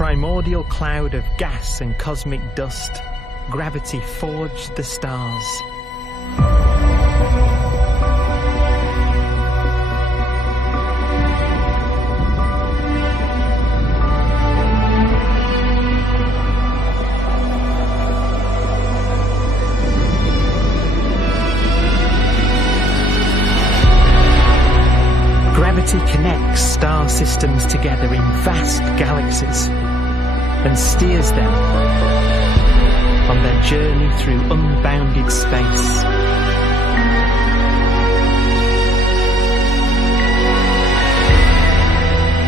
primordial cloud of gas and cosmic dust, gravity forged the stars. Gravity connects star systems together in vast galaxies and steers them on their journey through unbounded space.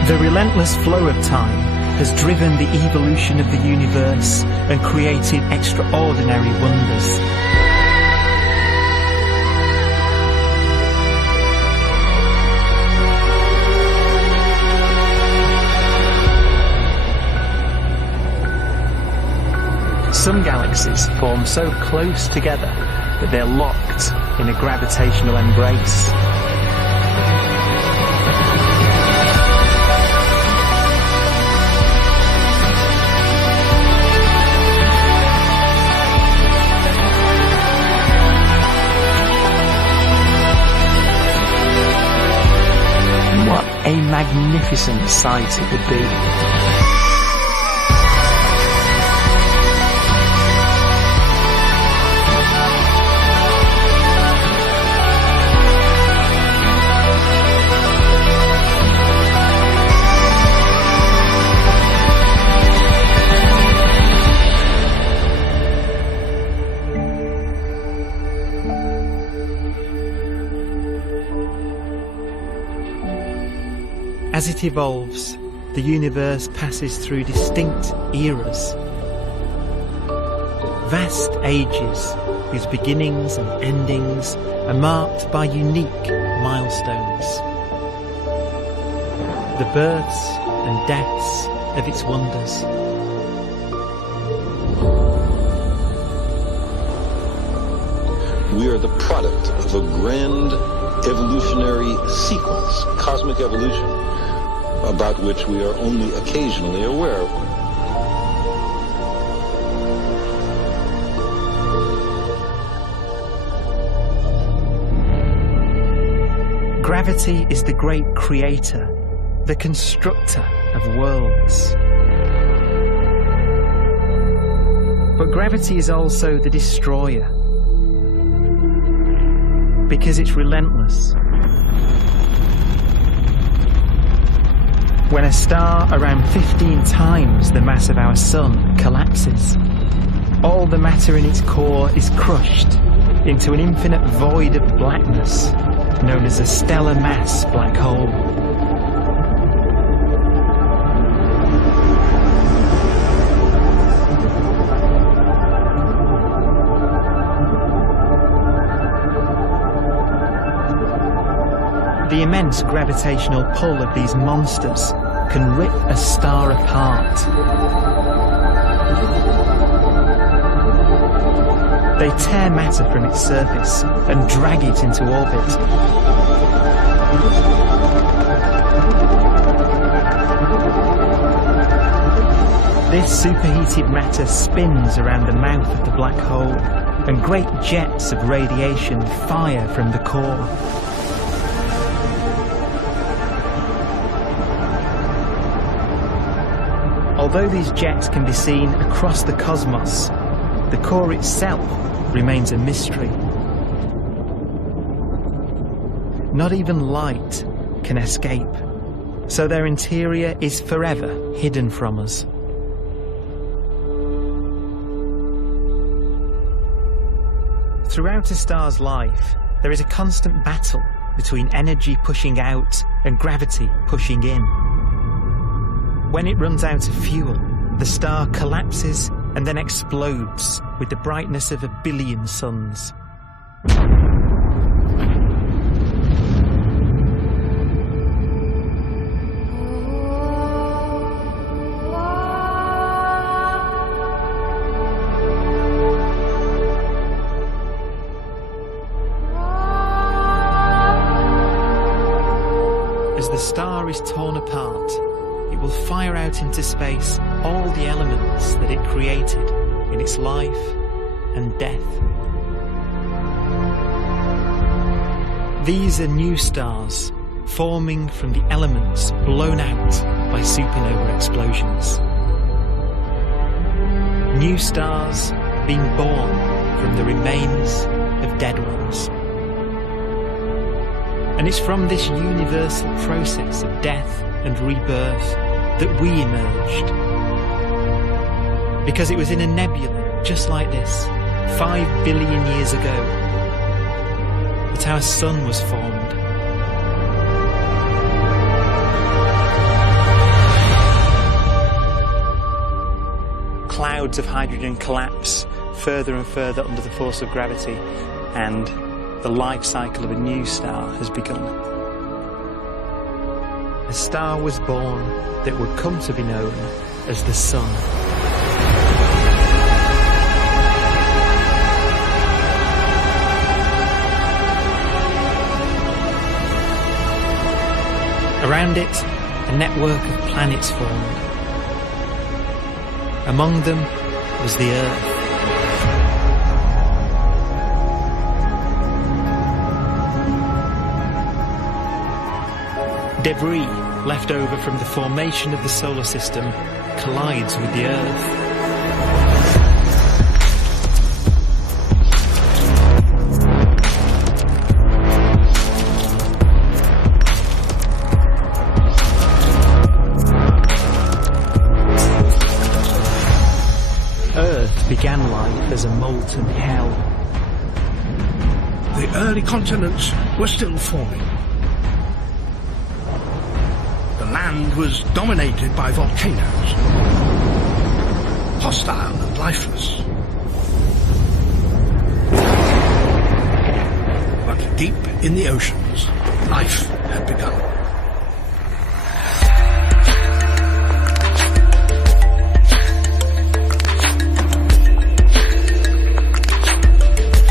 The relentless flow of time has driven the evolution of the universe and created extraordinary wonders. Some galaxies form so close together that they're locked in a gravitational embrace. What a magnificent sight it would be. As it evolves, the universe passes through distinct eras. Vast ages whose beginnings and endings are marked by unique milestones. The births and deaths of its wonders. We are the product of a grand evolutionary sequence, cosmic evolution, about which we are only occasionally aware. Gravity is the great creator, the constructor of worlds. But gravity is also the destroyer, because it's relentless. When a star around 15 times the mass of our Sun collapses, all the matter in its core is crushed into an infinite void of blackness known as a stellar mass black hole. The immense gravitational pull of these monsters can rip a star apart. They tear matter from its surface and drag it into orbit. This superheated matter spins around the mouth of the black hole, and great jets of radiation fire from the core. Although these jets can be seen across the cosmos, the core itself remains a mystery. Not even light can escape, so their interior is forever hidden from us. Throughout a star's life, there is a constant battle between energy pushing out and gravity pushing in. When it runs out of fuel, the star collapses and then explodes with the brightness of 1 billion suns. As the star is torn apart, it will finally fire out into space all the elements that it created in its life and death. These are new stars forming from the elements blown out by supernova explosions. New stars being born from the remains of dead ones. And it's from this universal process of death and rebirth that we emerged. Because it was in a nebula just like this, 5 billion years ago, that our sun was formed. Clouds of hydrogen collapse further and further under the force of gravity, and the life cycle of a new star has begun. A star was born that would come to be known as the Sun. Around it, a network of planets formed. Among them was the Earth. Debris left over from the formation of the solar system collides with the Earth. Earth began life as a molten hell. The early continents were still forming. The land was dominated by volcanoes, hostile and lifeless. But deep in the oceans, life had begun.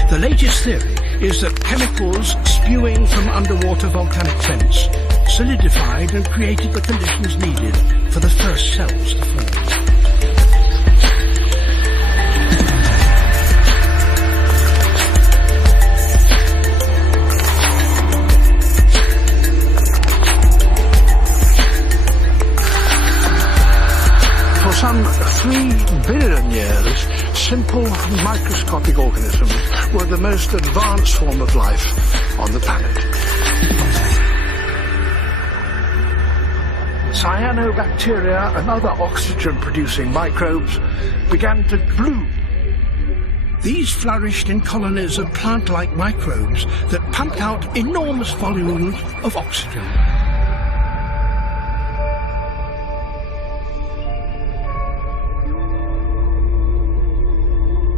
The latest theory is that chemicals spewing from underwater volcanic vents solidified and created the conditions needed for the first cells to form. For some 3 billion years, simple microscopic organisms were the most advanced form of life on the planet. Cyanobacteria and other oxygen-producing microbes began to bloom. These flourished in colonies of plant-like microbes that pumped out enormous volumes of oxygen.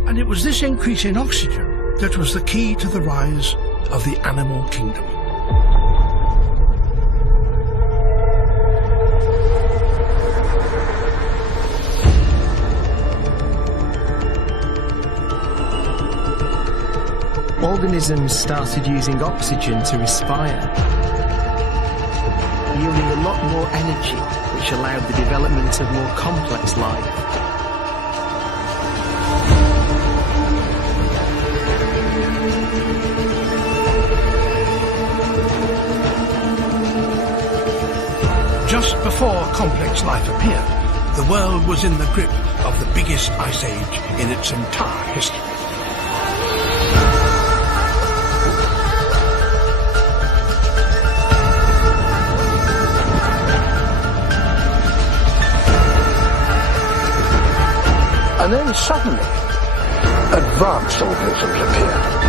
And it was this increase in oxygen that was the key to the rise of the animal kingdom. Organisms started using oxygen to respire, yielding a lot more energy, which allowed the development of more complex life. Just before complex life appeared, the world was in the grip of the biggest ice age in its entire history. And then suddenly, advanced organisms appeared.